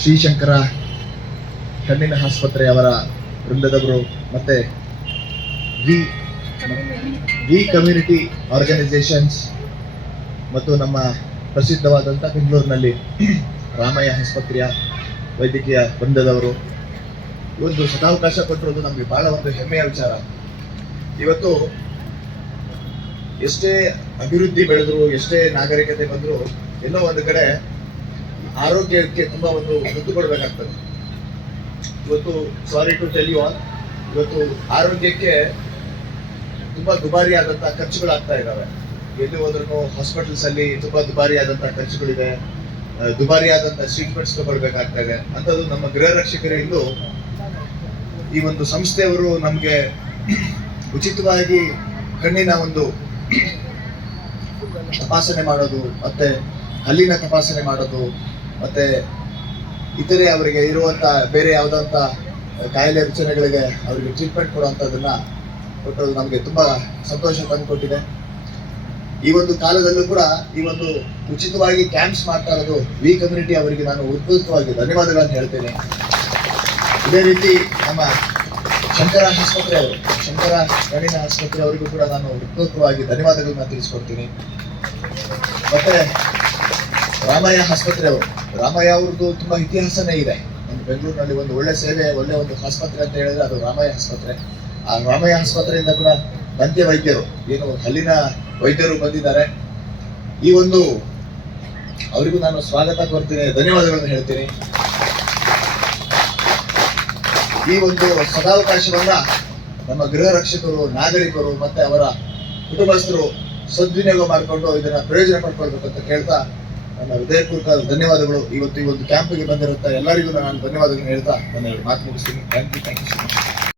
ಶ್ರೀಶಂಕರ ಕಣ್ಣಿನ ಆಸ್ಪತ್ರೆಯವರ ವೃಂದದವರು ಮತ್ತೆ V community organisations ಮತ್ತು ನಮ್ಮ ಪ್ರಸಿದ್ಧವಾದಂಥ ಬೆಂಗಳೂರಿನಲ್ಲಿ ರಾಮಯ್ಯ ಆಸ್ಪತ್ರೆಯ ವೈದ್ಯಕೀಯ ವೃಂದದವರು ಒಂದು ಸದಾವಕಾಶ ಕೊಟ್ಟಿರೋದು ನಮಗೆ ಬಹಳ ಒಂದು ಹೆಮ್ಮೆಯ ವಿಚಾರ. ಇವತ್ತು ಎಷ್ಟೇ ಅಭಿವೃದ್ಧಿ ಬೆಳೆದ್ರು, ಎಷ್ಟೇ ನಾಗರಿಕತೆ ಬಂದರೂ ಎಲ್ಲೋ ಒಂದು ಕಡೆ ಆರೋಗ್ಯಕ್ಕೆ ತುಂಬಾ ಒಂದು ಒತ್ತು ಕೊಡಬೇಕಾಗ್ತದೆ. ಇವತ್ತು sorry to tell you all, ಇವತ್ತು ಆರೋಗ್ಯಕ್ಕೆ ತುಂಬಾ ದುಬಾರಿಯಾದಂತಹ ಖರ್ಚುಗಳಾಗ್ತಾ ಇದ್ದಾವೆ. ಎಲ್ಲಿ ಹೋದ್ರೂ ಹಾಸ್ಪಿಟಲ್ಸ್ ಅಲ್ಲಿ ತುಂಬಾ ದುಬಾರಿಯಾದಂತಹ ಖರ್ಚುಗಳಿದೆ, ದುಬಾರಿಯಾದಂತಹ ಟ್ರೀಟ್ಮೆಂಟ್ಸ್ ತಗೊಳ್ಬೇಕಾಗ್ತಾ ಇದೆ. ಅಂಥದ್ದು ನಮ್ಮ ಗೃಹ ರಕ್ಷಕರಿಂದು ಈ ಒಂದು ಸಂಸ್ಥೆಯವರು ನಮಗೆ ಉಚಿತವಾಗಿ ಕಣ್ಣಿನ ಒಂದು ತಪಾಸಣೆ ಮಾಡೋದು, ಮತ್ತೆ ಹಲ್ಲಿನ ತಪಾಸಣೆ ಮಾಡೋದು, ಮತ್ತೆ ಇತರೆ ಅವರಿಗೆ ಇರುವಂತ ಬೇರೆ ಯಾವುದಂತ ಕಾಯಿಲೆ ರಚನೆಗಳಿಗೆ ಅವರಿಗೆ ಟ್ರೀಟ್ಮೆಂಟ್ ಕೊಡುವಂಥದ್ದನ್ನ ಕೊಟ್ಟರು ನಮಗೆ ತುಂಬಾ ಸಂತೋಷ ತಂದುಕೊಟ್ಟಿದೆ. ಈ ಒಂದು ಕಾಲದಲ್ಲೂ ಕೂಡ ಈ ಒಂದು ಉಚಿತವಾಗಿ ಕ್ಯಾಂಪ್ಸ್ ಮಾಡ್ತಾ ಇರೋದು ವಿ ಕಮ್ಯುನಿಟಿ ಅವರಿಗೆ ನಾನು ಉತ್ಪೂರ್ವಕವಾಗಿ ಧನ್ಯವಾದಗಳನ್ನು ಹೇಳ್ತೇನೆ. ಇದೇ ರೀತಿ ನಮ್ಮ ಶಂಕರ ಕಣ್ಣಿನ ಆಸ್ಪತ್ರೆ ಅವರಿಗೂ ಕೂಡ ನಾನು ಉತ್ಪೂರ್ವಕವಾಗಿ ಧನ್ಯವಾದಗಳನ್ನ ತಿಳಿಸ್ಕೊಡ್ತೀನಿ. ಮತ್ತೆ ರಾಮಯ್ಯ ಆಸ್ಪತ್ರೆ ಅವರು, ರಾಮಯ್ಯ ಅವ್ರದ್ದು ತುಂಬಾ ಇತಿಹಾಸನೇ ಇದೆ. ನಮ್ಮ ಬೆಂಗಳೂರಿನಲ್ಲಿ ಒಂದು ಒಳ್ಳೆ ಸೇವೆ, ಒಳ್ಳೆ ಒಂದು ಆಸ್ಪತ್ರೆ ಅಂತ ಹೇಳಿದ್ರೆ ಅದು ರಾಮಯ್ಯ ಆಸ್ಪತ್ರೆ. ಆ ರಾಮಯ್ಯ ಆಸ್ಪತ್ರೆಯಿಂದ ಕೂಡ ದಂತ ವೈದ್ಯರು, ಏನು ಹಲ್ಲಿನ ವೈದ್ಯರು ಬಂದಿದ್ದಾರೆ. ಈ ಒಂದು ಅವರಿಗೂ ನಾನು ಸ್ವಾಗತ ಕೋರ್ತೀನಿ, ಧನ್ಯವಾದಗಳನ್ನು ಹೇಳ್ತೀನಿ. ಈ ಒಂದು ಸದಾವಕಾಶವನ್ನ ನಮ್ಮ ಗೃಹ ರಕ್ಷಕರು, ನಾಗರಿಕರು ಮತ್ತೆ ಅವರ ಕುಟುಂಬಸ್ಥರು ಸದ್ವಿನಿಯೋಗ ಮಾಡಿಕೊಂಡು ಇದನ್ನ ಪ್ರಯೋಜನ ಪಡ್ಕೊಳ್ಬೇಕಂತ ಕೇಳ್ತಾ ನನ್ನ ಹೃದಯಪೂರ್ವಕ ಧನ್ಯವಾದಗಳು. ಇವತ್ತು ಈ ಒಂದು ಕ್ಯಾಂಪಿಗೆ ಬಂದಿರುತ್ತಾ ಎಲ್ಲರಿಗೂ ನಾನು ಧನ್ಯವಾದಗಳನ್ನು ಹೇಳ್ತಾ ನನ್ನ ಮಾತು ಮುಗಿಸ್ತೀನಿ. Thank you so much.